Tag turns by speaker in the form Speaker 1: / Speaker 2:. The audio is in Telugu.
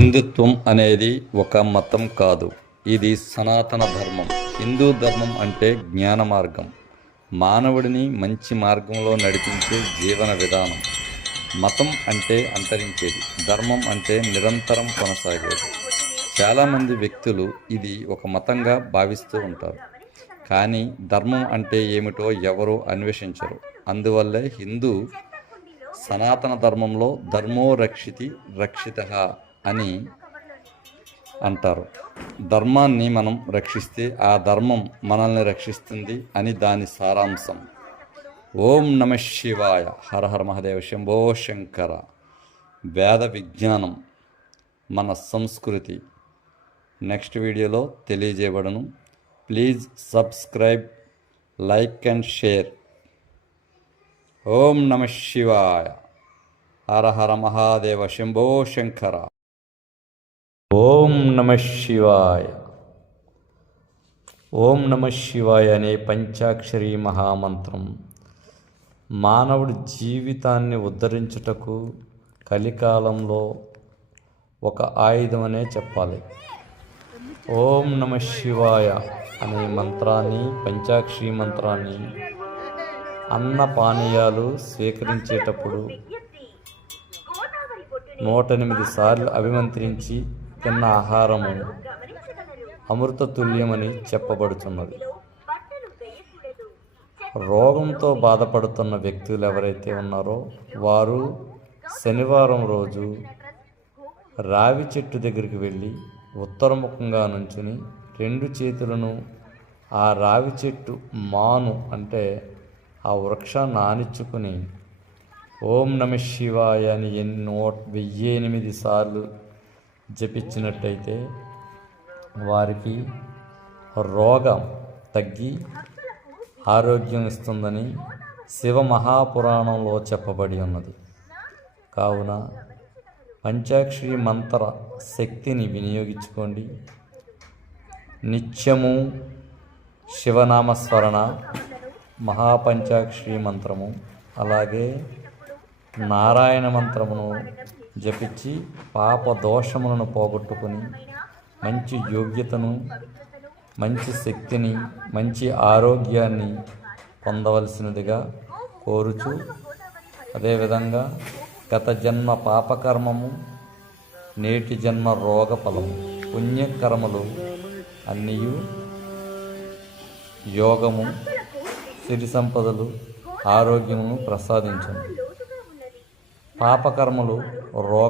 Speaker 1: హిందుత్వం అనేది ఒక మతం కాదు. ఇది సనాతన ధర్మం. హిందూ ధర్మం అంటే జ్ఞాన మార్గం. మానవుడిని మంచి మార్గంలో నడిపించే జీవన విధానం. మతం అంటే అంతరించేది. ధర్మం అంటే నిరంతరం కొనసాగేది. చాలామంది వ్యక్తులు ఇది ఒక మతంగా భావిస్తూ ఉంటారు. కానీ ధర్మం అంటే ఏమిటో ఎవరూ అన్వేషించరు. అందువల్లే హిందూ సనాతన ధర్మంలో ధర్మో రక్షితి రక్షిత అని అంటారు. ధర్మాన్ని మనం రక్షిస్తే ఆ ధర్మం మనల్ని రక్షిస్తుంది అని దాని సారాంశం. ఓం నమ శివాయ. హర హర మహదేవ శంభో శంకర. వేద విజ్ఞానం మన సంస్కృతి. నెక్స్ట్ వీడియోలో తెలియజేయబడను. Please subscribe like and share. ఓం నమ శివాయ. హర హర మహాదేవ శంభో శంకర. ఓం నమ శివాయ. ఓం నమ శివాయ అనే పంచాక్షరి మహామంత్రం మానవుడి జీవితాన్ని ఉద్ధరించుటకు కలికాలంలో ఒక ఆయుధం అనే చెప్పాలి. ఓం నమ శివాయ అనే మంత్రాన్ని పంచాక్షరి మంత్రాన్ని అన్న పానీయాలు స్వీకరించేటప్పుడు నూట ఎనిమిది సార్లు అభిమంత్రించి తిన్న ఆహారము అమృత తుల్యమని చెప్పబడుతున్నది రోగంతో బాధపడుతున్న వ్యక్తులు ఎవరైతే ఉన్నారో వారు శనివారం రోజు రావి చెట్టు దగ్గరికి వెళ్ళి ఉత్తరముఖంగా నుంచుని రెండు చేతులను ఆ రావి చెట్టు మాను అంటే ఆ వృక్షాన్ని ఆనిచ్చుకుని ఓం నమ శివాయ అని ఎన్నో వెయ్యి ఎనిమిది సార్లు జపించినట్టయితే వారికి రోగం తగ్గి ఆరోగ్యం ఇస్తుందని శివ మహాపురాణంలో చెప్పబడి ఉన్నది. కావున పంచాక్షరి మంత్ర శక్తిని వినియోగించుకోండి. నిత్యము శివనామస్మరణ మహాపంచాక్షరి మంత్రము అలాగే నారాయణ మంత్రమును జపించి పాప దోషములను పోగొట్టుకొని మంచి యోగ్యతను మంచి శక్తిని మంచి ఆరోగ్యాన్ని పొందవలసినదిగా కోరుచు. అదేవిధంగా గత జన్మ పాపకర్మము నేటి జన్మ రోగ ఫలము పుణ్యకర్మలు అన్నీ యోగము సిరి సంపదలు ఆరోగ్యమును ప్రసాదించను. పాపకర్మలు రోగ